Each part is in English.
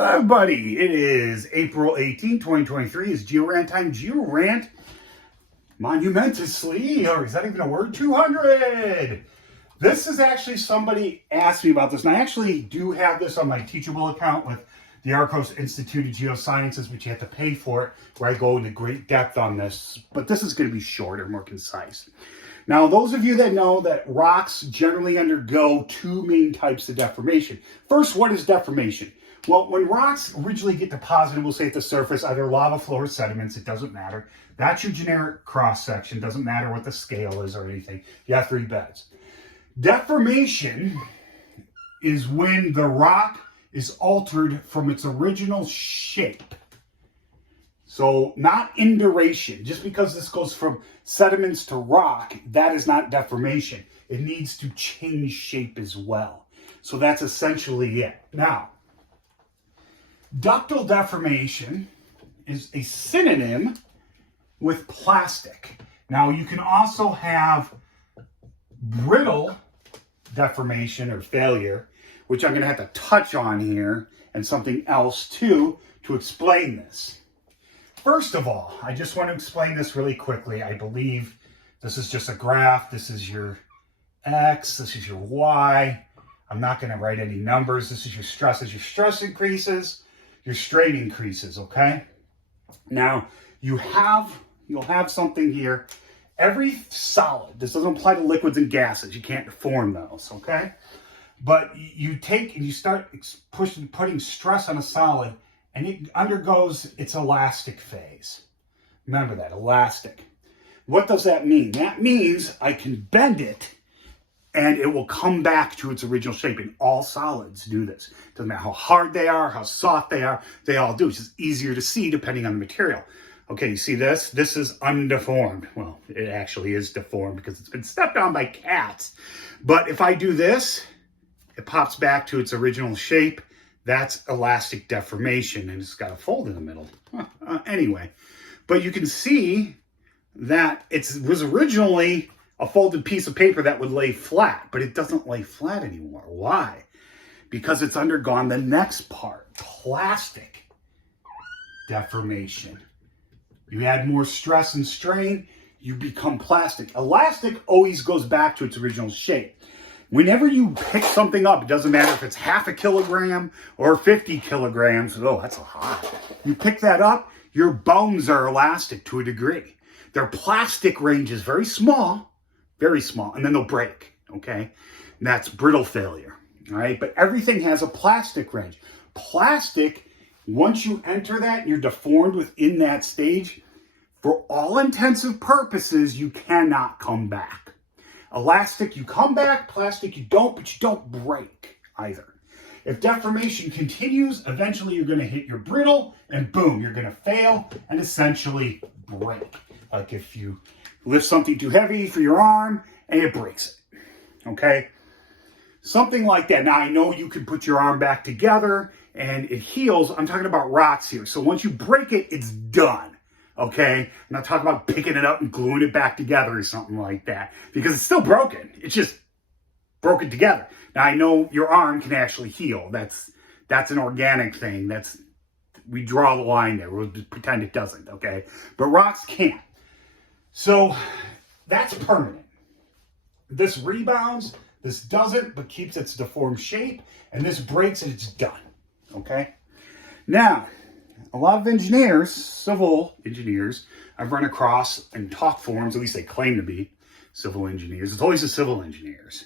Everybody, it is April 18, 2023. It's Geo-Rant time. Geo-Rant monumentously, or is that even a word? 200. This is actually, somebody asked me about this, and I actually do have this on my Teachable account with the Arcos Institute of Geosciences, which you have to pay for it, where I go into great depth on this. But this is going to be shorter, more concise. Now, those of you that know that rocks generally undergo two main types of deformation. First, what is deformation? Well, when rocks originally get deposited, we'll say at the surface, either lava flow or sediments, it doesn't matter. That's your generic cross-section. Doesn't matter what the scale is or anything. You have three beds. Deformation is when the rock is altered from its original shape. So not induration. Just because this goes from sediments to rock, that is not deformation. It needs to change shape as well. So that's essentially it. Now, ductile deformation is a synonym with plastic. Now, you can also have brittle deformation or failure, which I'm going to have to touch on here, and something else too to explain this. First of all, I just want to explain this really quickly. I believe this is just a graph. This is your X. This is your Y. I'm not going to write any numbers. This is your stress. As your stress increases, your strain increases, okay? Now, you'll have something here. Every solid, this doesn't apply to liquids and gases. You can't deform those, okay? But you take and you start putting stress on a solid, and it undergoes its elastic phase. Remember that, elastic. What does that mean? That means I can bend it and it will come back to its original shape. And all solids do this. Doesn't matter how hard they are, how soft they are, they all do. It's just easier to see depending on the material. Okay, you see this? This is undeformed. Well, it actually is deformed because it's been stepped on by cats. But if I do this, it pops back to its original shape. That's elastic deformation, and it's got a fold in the middle. Anyway, but you can see that it was originally a folded piece of paper that would lay flat, but it doesn't lay flat anymore. Why? Because it's undergone the next part, plastic deformation. You add more stress and strain, you become plastic. Elastic always goes back to its original shape. Whenever you pick something up, it doesn't matter if it's half a kilogram or 50 kilograms. Oh, that's a lot. You pick that up, your bones are elastic to a degree. Their plastic range is very small, and then they'll break, okay? And that's brittle failure, all right? But everything has a plastic range. Plastic, once you enter that and you're deformed within that stage, for all intensive purposes, you cannot come back. Elastic, you come back. Plastic, you don't, but you don't break either. If deformation continues, eventually you're going to hit your brittle, and boom, you're going to fail and essentially break. Like if you lift something too heavy for your arm and it breaks it, okay? Something like that. Now, I know you can put your arm back together and it heals. I'm talking about rocks here. So once you break it, it's done. Okay, I'm not talking about picking it up and gluing it back together or something like that, because it's still broken. It's just broken together. Now, I know your arm can actually heal. That's an organic thing. We draw the line there. We'll just pretend it doesn't, okay? But rocks can't. So that's permanent. This rebounds, this doesn't, but keeps its deformed shape, and this breaks and it's done, okay? Now, a lot of engineers, civil engineers, I've run across in talk forums, at least they claim to be civil engineers. It's always the civil engineers,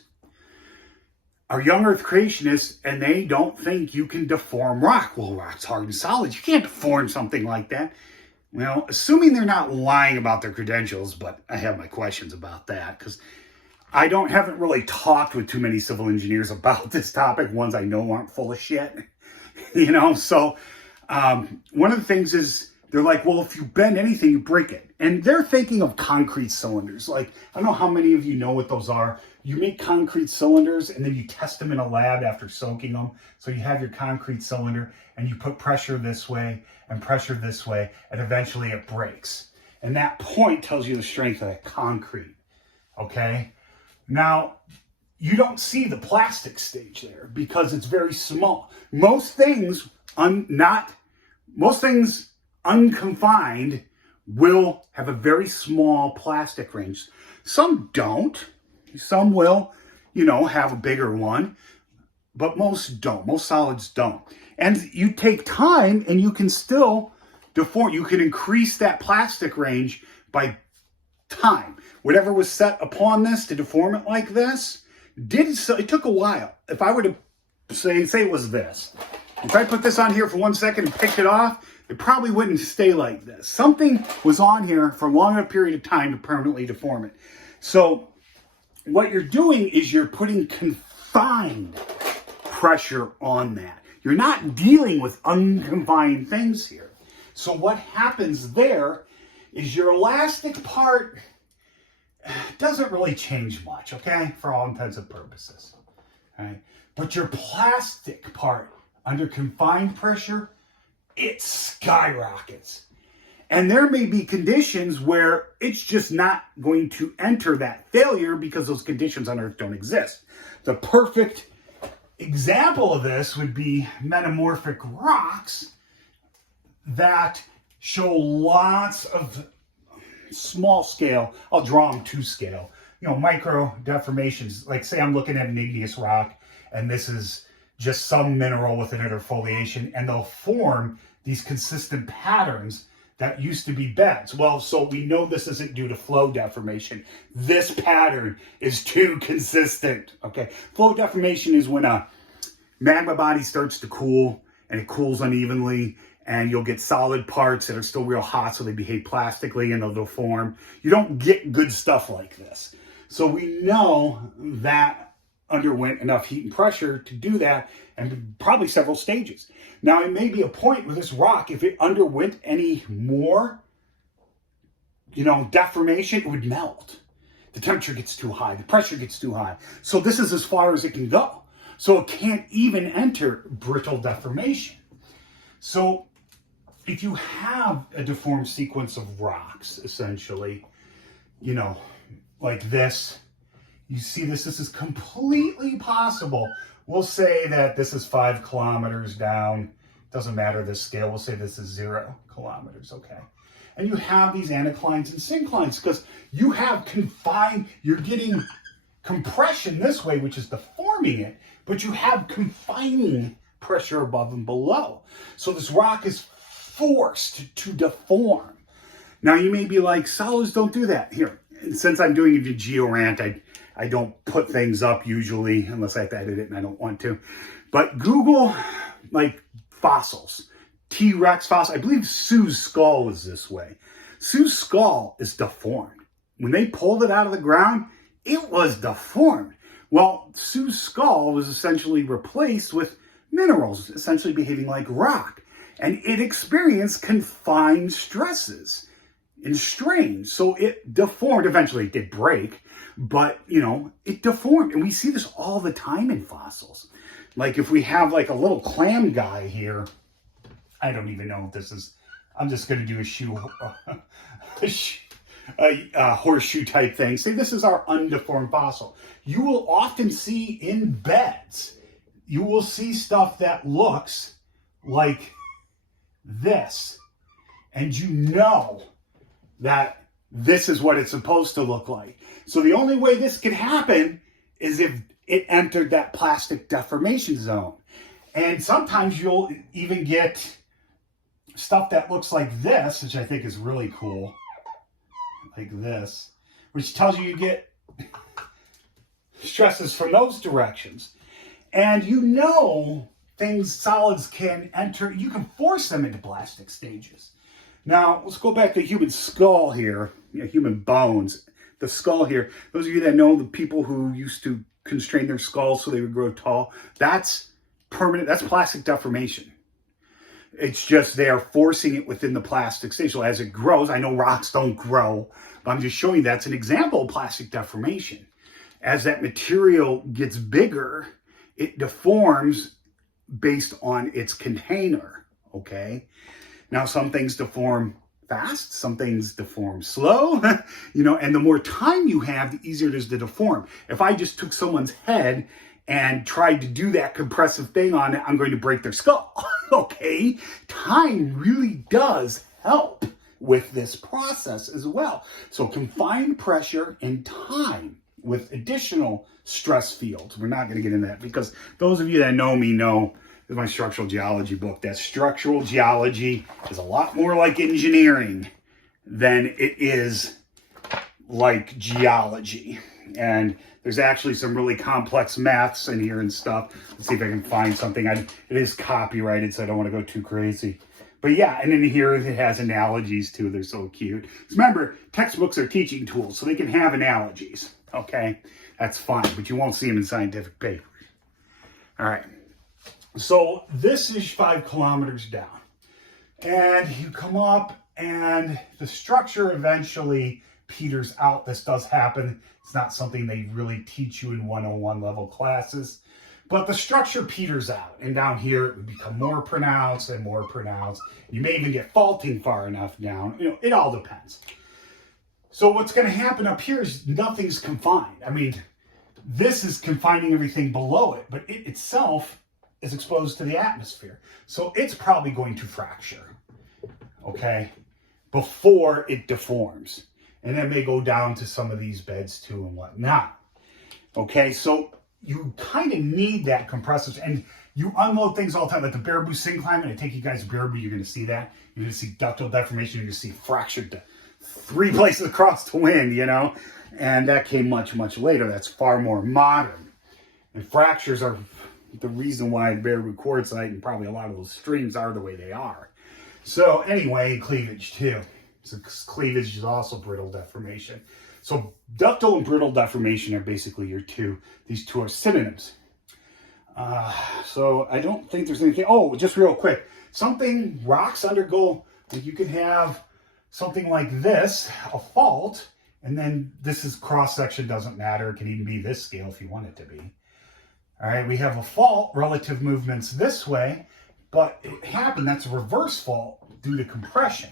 are young earth creationists, and they don't think you can deform rock. Well, rock's hard and solid. You can't deform something like that. Well, assuming they're not lying about their credentials, but I have my questions about that, because I haven't really talked with too many civil engineers about this topic, ones I know aren't full of shit, so one of the things is they're like, well, if you bend anything, you break it. And they're thinking of concrete cylinders. Like, I don't know how many of you know what those are. You make concrete cylinders and then you test them in a lab after soaking them. So you have your concrete cylinder and you put pressure this way and pressure this way, and eventually it breaks. And that point tells you the strength of that concrete, okay? Now, you don't see the plastic stage there because it's very small. Most things unconfined will have a very small plastic range. Some don't. Some will, have a bigger one, but most don't. Most solids don't. And you take time and you can still deform. You can increase that plastic range by time. Whatever was set upon this to deform it like this, it took a while. If I were to say it was this, if I put this on here for 1 second and picked it off, it probably wouldn't stay like this. Something was on here for a long enough period of time to permanently deform it. So what you're doing is you're putting confined pressure on that. You're not dealing with unconfined things here. So what happens there is your elastic part doesn't really change much, okay, for all intents and purposes. All right? But your plastic part under confined pressure, it skyrockets. And there may be conditions where it's just not going to enter that failure because those conditions on Earth don't exist. The perfect example of this would be metamorphic rocks that show lots of small scale, I'll draw them to scale, micro deformations. Like say I'm looking at an igneous rock and this is just some mineral with an interfoliation, and they'll form these consistent patterns that used to be beds. Well, so we know this isn't due to flow deformation. This pattern is too consistent, okay? Flow deformation is when a magma body starts to cool and it cools unevenly, and you'll get solid parts that are still real hot, so they behave plastically and they'll deform. You don't get good stuff like this. So we know that underwent enough heat and pressure to do that, and probably several stages. Now, it may be a point with this rock, if it underwent any more, deformation, it would melt. The temperature gets too high, the pressure gets too high. So this is as far as it can go. So it can't even enter brittle deformation. So if you have a deformed sequence of rocks, essentially, like this, you see this is completely possible. We'll say that this is 5 kilometers down. Doesn't matter the scale. We'll say this is 0 kilometers, okay? And you have these anticlines and synclines because you have confined, you're getting compression this way, which is deforming it, but you have confining pressure above and below. So this rock is forced to deform. Now you may be like, solids don't do that. Here, since I'm doing a Geo-Rant, I don't put things up usually unless I have to edit it and I don't want to. But Google like fossils, T-Rex fossil. I believe Sue's skull is this way. Sue's skull is deformed. When they pulled it out of the ground, it was deformed. Well, Sue's skull was essentially replaced with minerals, essentially behaving like rock. And it experienced confined stresses and strains. So it deformed. Eventually it did break, but it deformed. And we see this all the time in fossils. Like if we have like a little clam guy here, I don't even know if this is, I'm just going to do a horseshoe type thing. Say this is our undeformed fossil. You will often see in beds, you will see stuff that looks like this. And you know that this is what it's supposed to look like. So the only way this can happen is if it entered that plastic deformation zone. And sometimes you'll even get stuff that looks like this, which I think is really cool. Like this, which tells you get stresses from those directions. And solids can enter, you can force them into plastic stages. Now, let's go back to human skull here, human bones. The skull here, those of you that know the people who used to constrain their skulls so they would grow tall, that's permanent, that's plastic deformation. It's just they are forcing it within the plastic stage. So as it grows, I know rocks don't grow, but I'm just showing that's an example of plastic deformation. As that material gets bigger, it deforms based on its container, okay? Now, some things deform fast, some things deform slow, and the more time you have, the easier it is to deform. If I just took someone's head and tried to do that compressive thing on it, I'm going to break their skull. Okay? Time really does help with this process as well. So confined pressure and time with additional stress fields. We're not going to get into that because those of you that know me know in my structural geology book that structural geology is a lot more like engineering than it is like geology. And there's actually some really complex maths in here and stuff. Let's see if I can find something. It is copyrighted, so I don't want to go too crazy. But yeah, and in here it has analogies too. They're so cute. Remember, textbooks are teaching tools, so they can have analogies. Okay, that's fine, but you won't see them in scientific papers. All right. So this is 5 kilometers down. And you come up and the structure eventually peters out. This does happen. It's not something they really teach you in 101 level classes. But the structure peters out. And down here it would become more pronounced and more pronounced. You may even get faulting far enough down. It all depends. So what's going to happen up here is nothing's confined. I mean, this is confining everything below it, but it itself is exposed to the atmosphere. So it's probably going to fracture, okay, before it deforms. And it may go down to some of these beds too and whatnot. Okay, so you kind of need that compressive, and you unload things all the time, like the Baraboo syncline. When I take you guys to Baraboo, you're going to see that. You're going to see ductile deformation. You're going to see fractured to 3 places across the wind, and that came much, much later. That's far more modern. And fractures are the reason why Baraboo quartzite and probably a lot of those streams are the way they are. So anyway, cleavage too. So cleavage is also brittle deformation. So ductile and brittle deformation are basically these two are synonyms. So I don't think there's anything. Oh, just real quick. Rocks undergo, like you can have something like this, a fault, and then this is cross-section, doesn't matter. It can even be this scale if you want it to be. All right, we have a fault, relative movements this way, but it happened, that's a reverse fault due to compression.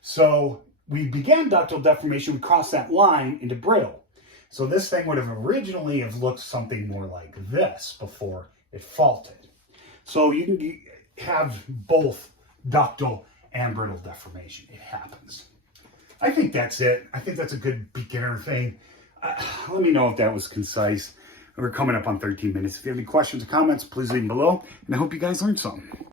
So we began ductile deformation, we crossed that line into brittle. So this thing would have originally have looked something more like this before it faulted. So you can have both ductile and brittle deformation. It happens. I think that's it. I think that's a good beginner thing. Let me know if that was concise. We're coming up on 13 minutes. If you have any questions or comments, please leave them below. And I hope you guys learned something.